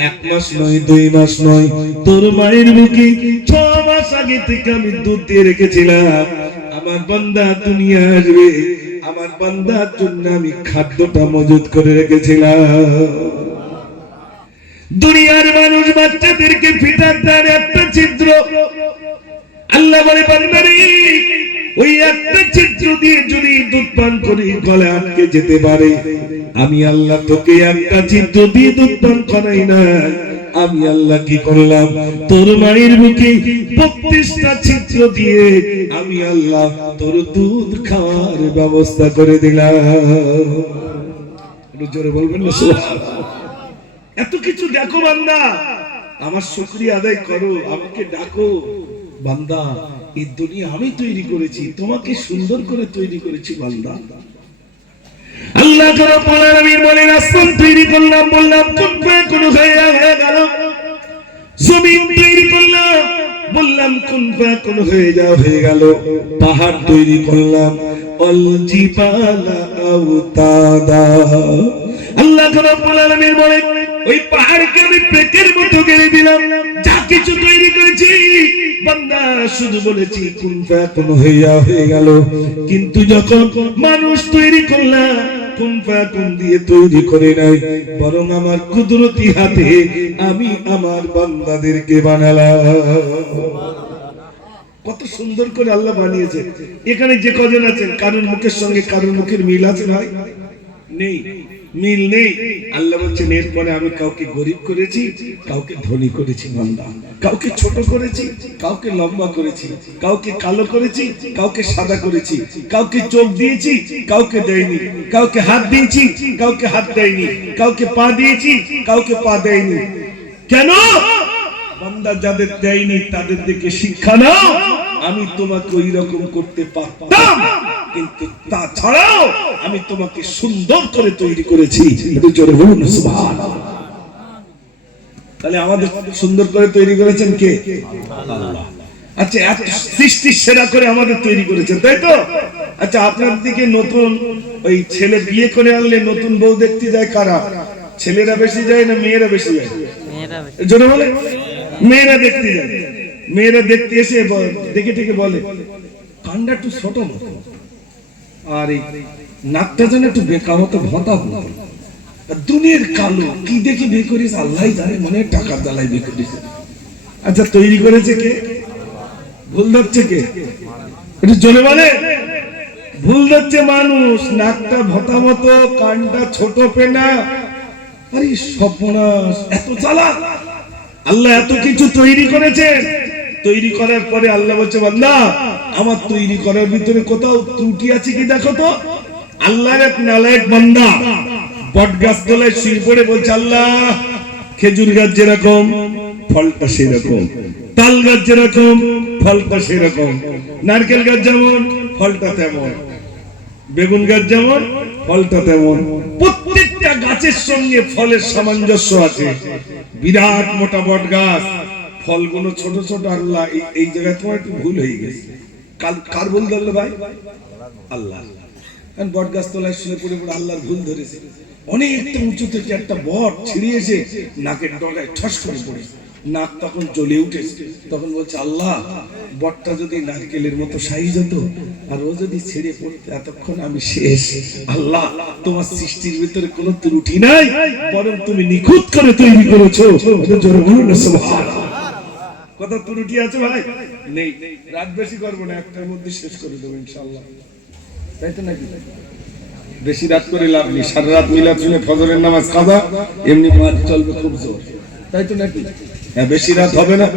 1 মাস নয় 2 মাস নয়, তোর মায়ের বুকে 6 মাস আগে থেকে আমি দুধ দিয়ে রেখেছিলাম। আমার বান্দা দুনিয়া আসবে, আমার বান্দার জন্য আমি খাদ্যটা মজুদ করে রেখেছিলাম। দুনিয়ার মানুষ বাচ্চাদেরকে ফিটার দেন একটা ছিদ্র, আল্লাহ বলে বান্দারে ওই একটা ছিদ্র দিয়ে যদি দুধ পান করি গলে আটকে যেতে পারে, আমি আল্লাহ তোকে একটা ছিদ্র দিয়ে দুধ পান করাই না। আমি আল্লাহ কি করলাম, তোর মায়ের বুকে 32টা ছিদ্র দিয়ে আমি আল্লাহ তোর দুধ খাওয়ার ব্যবস্থা করে দিলাম। একটু জোরে বলবেন না সুবহানাল্লাহ। এত কিছু দেখো বান্দা, আমার শুকরিয়া আদায় করো, আমাকে ডাকো। বান্দা এই দুনিয়া আমি তৈরি করেছি, তোমাকে সুন্দর করে তৈরি করেছি বান্দা। আল্লাহ রাব্বুল আলামিন বলেন আসমান তৈরি করলাম, বললাম কুন ফায়াকুন হয়ে গেল। জমিন তৈরি করলাম, বললাম কুন ফায়াকুন হয়ে যাও, হয়ে গেল। পাহাড় তৈরি করলাম, অল জিবালা আওতাদা। আল্লাহ রাব্বুল আলামিন বলেন ওই পাহাড়কে আমি পেটের মতো গেড়ে দিলাম, যা কিছু তৈরি করেছি, বান্দা শুধু বলেছি কুন ফায়াকুন হয়ে গেল। কিন্তু যখন মানুষ তৈরি করলাম, কুন ফায়াকুন দিয়ে তৈরি করে নাই, বরং আমার কুদরতি হাতে আমি আমার বান্দাদেরকে বানালাম। কত সুন্দর করে আল্লাহ বানিয়েছে। এখানে যে কজন আছেন, কারোর মুখের সঙ্গে কারোর মুখের মিল আছে ভাই? নেই, মিল নেই। আল্লাহ বলছেন এরপরে আমি কাউকে গরিব করেছি, কাউকে ধনী করেছি বান্দা, কাউকে ছোট করেছি, কাউকে লম্বা করেছি, কাউকে কালো করেছি, কাউকে সাদা করেছি, কাউকে চোখ দিয়েছি, কাউকে দেয়নি, কাউকে হাত দিয়েছি, কাউকে হাত দেয়নি, কাউকে পা দিয়েছি, কাউকে পা দেয়নি। কেন? বান্দা যাদের দেয়নি তাদের দিকে শিক্ষা নাও, আমি তোমাকে ওই রকম করতে পারতাম, কিন্তু তাছাড়াও আমি তোমাকে সুন্দর করে তৈরি করেছি। একটু জোরে বলুন সুবহানাল্লাহ। তাহলে আমাদের সুন্দর করে তৈরি করেছেন কে? আল্লাহ। আচ্ছা, এত সৃষ্টির সেরা করে আমাদের তৈরি করেছেন, তাই তো? আচ্ছা, আপনার দিকে নতুন ওই ছেলে বিয়ে করে আনলে নতুন বউ দেখতে যায় কারা? ছেলেরা বেশি যায় না মেয়েরা বেশি যায়? জোরে বলে। মেয়েরা দেখতে যায়। মেয়েরা দেখতে এসে দেখে থেকে বলে কান্ডা একটু ছোট মতো, আর এই নাকটা যেন একটু বেকা মতো ভতা মতো। দুনিয়ার কালো কি দেখে বিয়ে করিস আল্লাহ জানে, মনে টাকার জ্বালায় বিয়ে করিস। আচ্ছা, তৈরি করেছে কে? ভুল ধরছে কে? একটু জোরে বলে। ভুল ধরছে মানুষ। নাকটা ভতা মতো, কানটা ছোট পেনা। আরে সর্বনাশ, এত জ্বালা। আল্লাহ এত কিছু তৈরি করেছেন। তৈরি করার পরে আল্লাহ বলছে বান্দা আমার তৈরি করার ভিতরে কোথাও ত্রুটি আছে কি দেখো তো। আল্লাহর এক নালায়েক বান্দা বট গাছ তলায় শুয়ে পড়ে বলছে আল্লাহ, খেজুর গাছ যেরকম ফলটা সেরকম, তাল গাছ যেরকম ফলটা সেরকম, নারকেল গাছ যেমন ফলটা তেমন, বেগুন গাছ যেমন ফলটা তেমন। প্রত্যেকটা গাছের সঙ্গে ফলের সামঞ্জস্য আছে। বিরাট মোটা বট গাছ, ফলগুলো ছোট ছোট। আল্লাহ এই জায়গায় তোমার একটু ভুল হয়ে গেছে। কার ভুল ধরলো ভাই? আল্লাহ। বট গাছ তলায় শুয়ে পড়ে পড়ে আল্লাহর ভুল ধরেছে। অনেকটা উঁচু থেকে একটা বট ছিঁড়ে এসে নাকের ডগায় ঠস করে পড়ে, নাক তখন জ্বলে উঠেছে। তখন বলছে আল্লাহ, বটটা যদি নারকেলের মতো সাইজ হতো আর ও যদি ছেড়ে পড়তো এতক্ষণ আমি শেষ। আল্লাহ, তোমার সৃষ্টির ভিতরে কোনো ত্রুটি নাই, বরং তুমি নিখুঁত করে তৈরি করেছো। জোরে বলুন সুবহানাল্লাহ। কত ত্রুটি আছে ভাই? নেই। রাত বেশি করবো না, একটার মধ্যে শেষ করে দেবো ইনশাআল্লাহ, তাই তো নাকি? বেশি রাত করে লাভ নেই। সারা রাত মিলাদ শুনে ফজরের নামাজ কাজা, এমনি মাঠ চলবে খুব জোর, তাই তো নাকি? হ্যাঁ, বেশি রাত হবে না।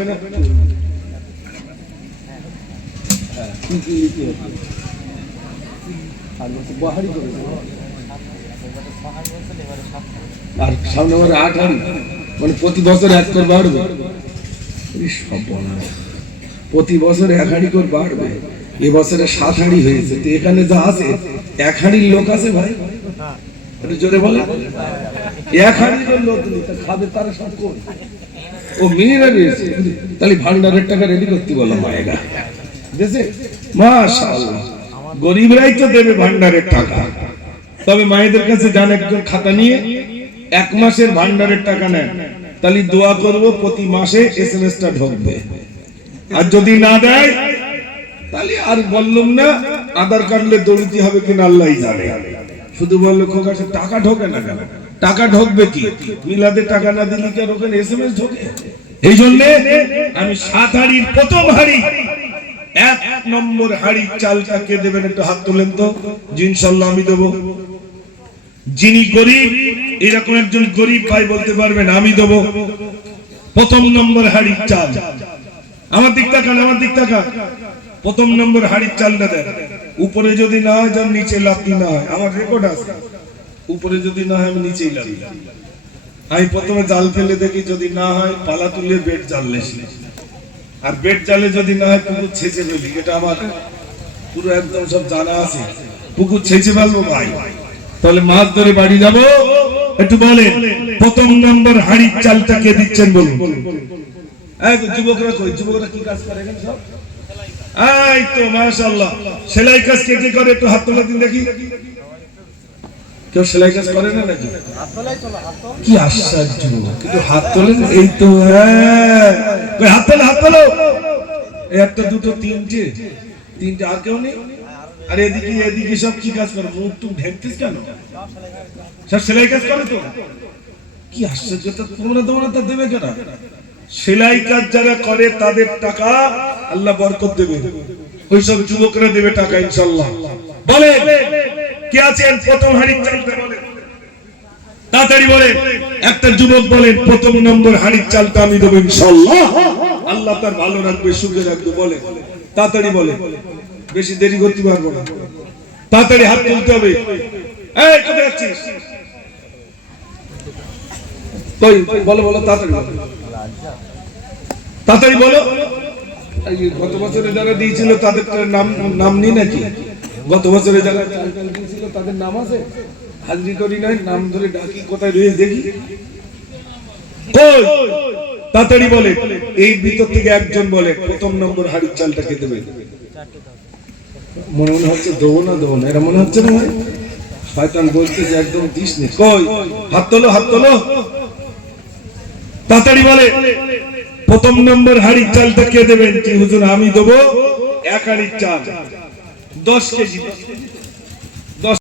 আর সামনে 8 হাড়ি, মানে প্রতি বছর 1 করে বাড়বে। প্রতি বছর 1 হাড়ি করে বাড়বে। এবছরে 7 হাড়ি হয়েছে। তো এখানে যা আছে 1 হাড়ির লোক আছে ভাই, একটু জোরে বলে। 1 হাড়ির লোক খাবে, তারা সব কোন ও মিনিরা দিয়েছে। তাহলে ভান্ডারের টাকা রেডি করতে বলো মায়েরা, বুঝেছে? মাশাআল্লাহ, গরিবরাই তো দেবে ভান্ডারের টাকা। তবে মায়েদের কাছে যান, একজন খাতা নিয়ে 1 মাসের ভান্ডারের টাকা নেন, তাহলে দোয়া করব প্রতি মাসে এসএমএসটা ঢুকবে। আর যদি না দেয় তাহলে আর বললাম না, আধার কার্ডে দৌড়তে হবে কিনা আল্লাহই জানে। শুধু বললো খোকা টাকা ঢোকে না কেন? টাকা ঢোকবে কি? মিলাদে টাকা না দিলে কি আর ওখানে এসএমএস ঢোকে? এই জন্য আমি 7 হাড়ির প্রথম হাড়ি, 1 নম্বর হাড়ির চালটা কে দেবেন একটু হাত তোলেন তো। ইনশাআল্লাহ আমি দেবো। যিনি গরিব, এরকম একজন গরিব ভাই বলতে পারবেন আমি দেবো। প্রথম নম্বর হাড়ির চাল। আমার দিক তাকান, আমার দিক তাকান। প্রথম নম্বর হাড়ির চালটা দেন। উপরে যদি না হয় যান, নিচে লাফি না হয়, আমার রেকর্ড আছে। উপরে যদি না হয় আমি নিচেই লাফি। আমি প্রথমে জাল ফেলে দেখি, যদি না হয় পালা তুলে বেড জাল, আর বেড জালে যদি না হয় পুকুর ছেঁচে ফেলি। এটা আমার পুরো একদম সব জানা আছে। পুকুর ছেঁচে ফেলবো ভাই, তাহলে মাছ ধরে বাড়ি যাবো। একটু বলেন প্রথম নম্বর হাড়ির চালটা কে দিচ্ছেন বলুন। যুবকরা কই? যুবকরা কি কাজ করে এখানে সব? এই তো মাশাআল্লাহ, সেলাই কাজ কে কে করে একটু হাত তোলা দিন দেখি। কেউ সেলাই কাজ করে না নাকি? কি আশ্চর্য, কিন্তু হাত তোলেন। এই তো কই হাত তোলো, হাত তোলো। একটা দুটো তিনটে, তিনটে, আর কেউ নেই? আর এদিকে এদিকে সব কি কাজ করে? মুখ টুক ঢেকতিস কেন? সব সেলাই কাজ করে তো। কি আশ্চর্য! তোমরা তো দেবে কেন? সেলাই কাজ যারা করে তাদের টাকা আল্লাহ বরকত দেবে, ওইসব যুবকরা দেবে টাকা ইনশাআল্লাহ। বলে কে আছেন প্রথম হাড়ি চালতে? বলে তাড়াতাড়ি বলে। একটা যুবক বলেন প্রথম নম্বর হাড়ির চালটা আমি দেবো ইনশাআল্লাহ। আল্লাহ তার ভালো রাখবে, সুখে রাখবে। বলে তাড়াতাড়ি বলে, বেশি দেরি করতে পারবো না। তাড়াতাড়ি হাত তুলতে হবে। এই কোথায় যাচ্ছিস? কই বলো বলো, তাড়াতাড়ি বলো, তাড়াতাড়ি বলো। এই গত বছরে যারা দিয়েছিল তাদের নাম নেই নাকি? গত বছরে যারা দিয়েছিল তাদের নাম আছে? হাজিরি করি নাই, নাম ধরে ডাকি, কোথায় রয়েছে দেখি। কই তাড়াতাড়ি বলে। এই ভিতর থেকে একজন বলে প্রথম নম্বর হাড়ির চালটা কে দেবে? মনে হচ্ছে দেবো না, দেবো না, এরা মনে হচ্ছে না। শয়তান বলতেছে একদম দিস নি। কই হাত তোলো, হাত তোলো, তাড়াতাড়ি বলে। প্রথম নম্বর হাড়ির চালটা কে দেবেন? হুজুর আমি দেবো। এক হাড়ির চাল 10 কেজি।